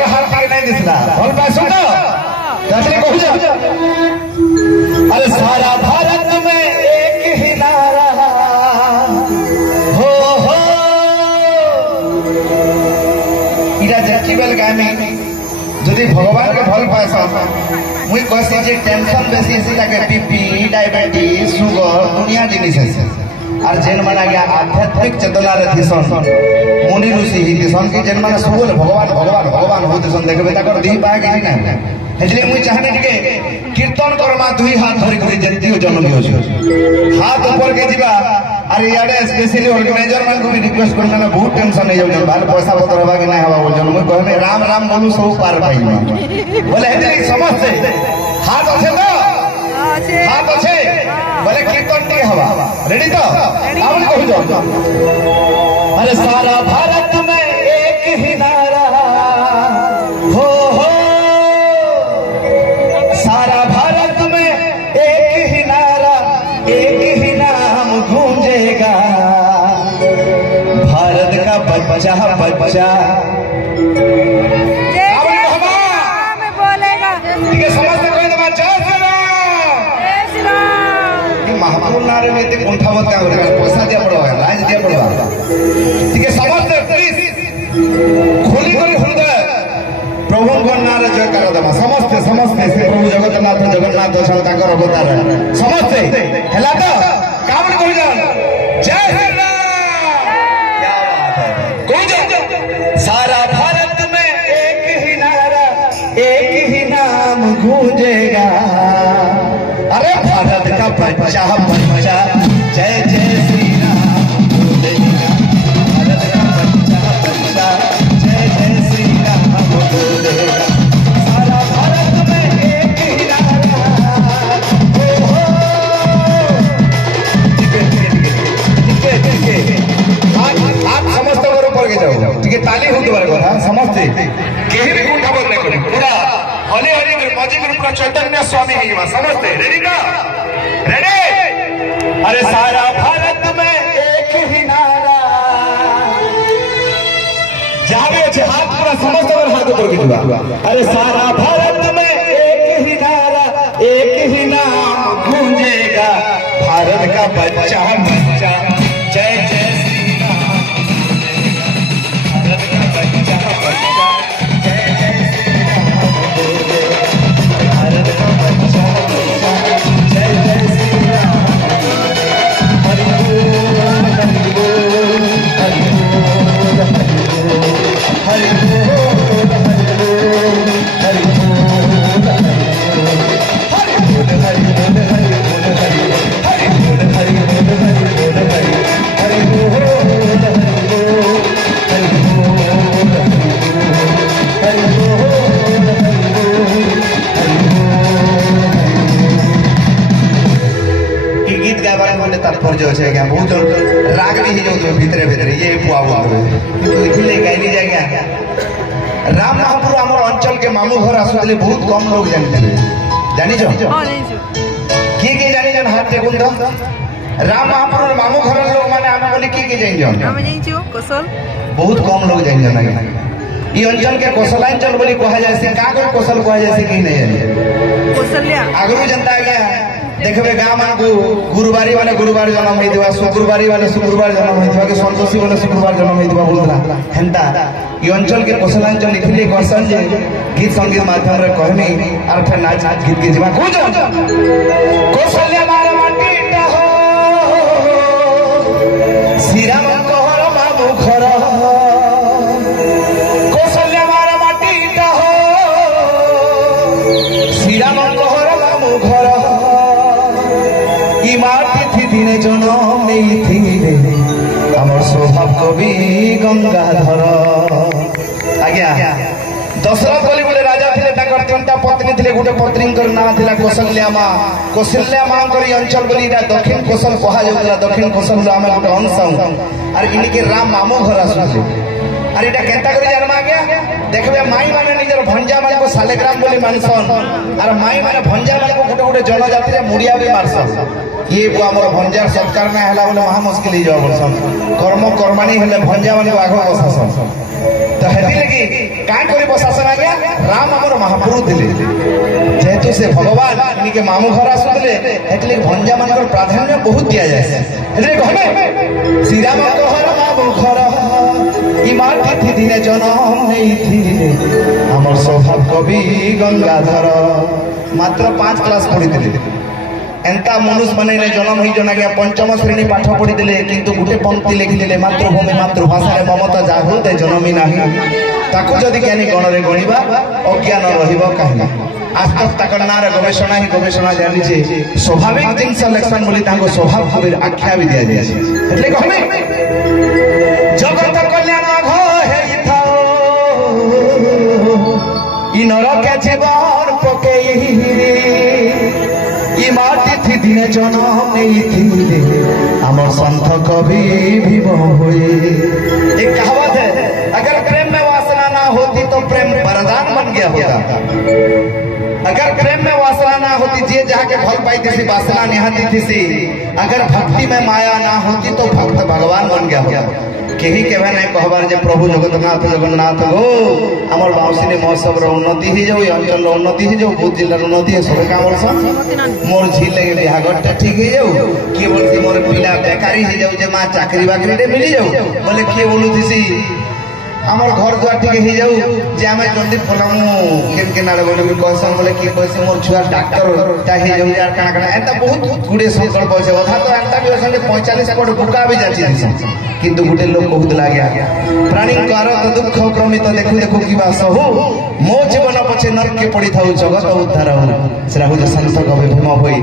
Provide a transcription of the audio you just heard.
के हाथ के नहीं दिसला भल पाए सुन कैसे कहू अरे सारा भारत में एक ही नारा हो इरा जकीबल गामी যদি ভগবান के भल पाए मुई कहसी जे टेंशन बेसी से ताके बीपी डायबिटीज सुगर दुनिया जिनिस है और जेन माना गया आध्यात्मिक चेतना रे थिसन मुनि ऋषि ही थिसन कि जेन माना सबले भगवान भगवान भगवान होतिसन देखबे ताकर दी पाए कि ना हेजले मुई चाहने टिके कीर्तन करमा दुई हाथ धरि करी जतियो जन्म होछ हाथ ऊपर के दिबा अरे याडे स्पेशली ऑर्गेनाइजर मान को भी रिक्वेस्ट करना ना बहुत टेंशन नहीं जाउ भाल पैसा पत्र होबा कि ना हवा बोल जन मुई कहमे राम राम बोलू सब पार पाई बोले हेजले समझते हाथ আছে তো हाथ আছে बोले कीर्तन टिके हवा रेडी तो आवन कहू जाओ अरे सारा भारत में एक ही नारा हो सारा भारत में एक ही नारा एक ही नाम गूंजेगा भारत का बच्चा बच्चा बोलेगा ठीक है समझते कोई तो जय श्री राम महापुर नारे में उठावत का पैसा दिया पड़ेगा राज दिया पड़ेगा ठीक है समझते प्लीज खुली खुली हृदय प्रभु को नारे जयकार देमा समझते समझते से प्रभु जगन्नाथ जगन्नाथ अछन ताकर अवतार समझते हला तो कामन कोई जान जय श्री राम क्या बात है कोई जान सारा भारत में एक ही नारा एक ही नाम गूंजेगा अरे भारत का बच्चा बच्चा जय जय श्री राम बोलेगा भारत का बच्चा बच्चा जय जय श्री राम बोलेगा सारा भारत में एक ही नारा आप समस्त ऊपर के जाओ ठीक है ताली होते बारे कथा समझते केही भी उठा बोल नहीं करी पूरा हले हले मजी में पूरा चैतन्य स्वामी है ये समझते रेडी का रेडी अरे सारा भारत में एक ही नारा जावे हाथ पूरा समझते और हाथ ऊपर गिरवा अरे सारा भारत में एक ही नारा एक ही नाम गूंजेगा भारत का बच्चा बच्चा जय जय श्री राम भारत का बच्चा बच्चा जय जय श्री राम भारत का बच्चा बच्चा जय जय श्री राम हरि बोल हरि बोल हरि बोल हरि बोल हरि बोल हरि बोल हरि बोल हरि बोल हरि बोल हरि बोल हरि बोल हरि बोल हरि गीत गाबार में तात्पर्य अच्छे क्या बहुत राग भी है जो भितरे भितरे ये पुआ हुआ लिखिले गाइली जाएगा राम महापुर आम अंचल के मामू घर आसुले बहुत कम लोग जानते जानी किए जानी जन हाथ टेकुन तो राम महापुर मामू घर लोग माने आमे बोली किए जानी जन कौशल बहुत कम लोग जानी जन ये अंचल के कौशलांचल बोली कहा जाए से का को कौशल कहा जाए से कहीं नहीं जानी कौशल्या आगरू जनता गया देखबे गाँव मान को गुरुवारी वाले गुरुवार जन्म होइदिबा शुक्रवारी वाले शुक्रवार जन्म होइदिबा के संतोषी वाले शुक्रवार जन्म होइदिबा बोलला हेंता ये अंचल के कौशलांचल लिखले कहसन जे गीत संगीत माध्यम रे कहमी और फिर नाच गीत के जीवा को कौशल्या मार माटीटा हो श्रीराम कहर मामू घर कौशल्या मार माटीटा हो श्रीराम कहर मामू घर माटी थी दिने जनम नहीं थी हमर स्वभाव कवि गंगाधर आज्ञा दशरथ बोली बोले राजा थे तीनटा पत्नी थे गोटे पत्नी ना था कौशल्या माँ अंचल बोली दक्षिण कौशल कह जाऊला दक्षिण कौशल आम गोटे अंश और इनके राम मामू घर आसुले और इटा केंता करी जानमा गया देखबे माई माने निजर भंजा मान को सालेग्राम बोली मानसन और माई माने भंजा मान को गोटे गोटे जनजाति रे मुड़िया भी मारसन ये आम भंजार सरकार ना है बोले महा मुस्किल ही जाओ बोलसन कर्म कर्माणी हेले भंजा मान आग बसासन तो हेती लगी कान करी बसासन आ गया राम आमर महापुरु थे जेहेतु से भगवान इनके मामू घर आसुले हेती लगी भंजा मान प्राधान्य बहुत दिया जाए श्री राम कहर मामू घर इमारती थी दिने जन्म नहीं थी आमर स्वभाव कवि गंगाधर मात्र 5 क्लास पढ़ी एंता मनुष्य मन जन्म ही जना गया पंचम श्रेणी पाठ पढ़ी किंतु गोटे पंक्ति लिखिले मातृभूमि मातृभाषा ममता जागृत जनमी ना जदि ज्ञानी गण में गणवा अज्ञान रही आज तक ना गवेषणा ही गवेषणा जानी स्वाभाविक जिन सिलेक्शन बोली स्वभाव भाव आख्या भी दि जाए जगत कल्याण नरके जीवन पके माटी थी दिने जन्म नहीं थी आमर संत कवि भीम हुए। एक कहावत है अगर प्रेम में वासना ना होती तो प्रेम वरदान बन गया होता। अगर प्रेम में वासना ना होती जे जाके भल पाई थी वासना निहाती थी। अगर भक्ति में माया ना होती तो भक्त भगवान बन गया होता। केही केवे नहीं कहबार जे प्रभु जगन्नाथ जगन्नाथ हो आमर बाउसिनी महोत्सव उन्नति ही जाऊ अंचल उन्नति ही जाऊ बहुत जिलार उन्नति है सब काम बोलसन मोर झील लगे बिहागरटा ठीक ही जाऊ किए बोलती मोर पिला बेकारी ही जाऊ जे मां चाकरी बाकरी रे मिली जाऊ बोले किए बोलुथिसी आमर घर द्वार ठीक ही जाऊ जे आमे जल्दी फलामु केन केन आले बोले कहसन बोले कि कहसे मोर छुआ डॉक्टर चाहि जाऊ यार काना काना एता बहुत गुडे संकल्प होसे अधा तो एंता भी होसन 45 कोट बुका भी जाची दिस किंतु गुटे लोग बहुत लागे प्राणी कारत दुख क्रमित देखु देखु कि बास हो मो जीवन पछे नरके पड़ी थाउ जगत उद्धार हो सेरा हो संत कवि भीम होई।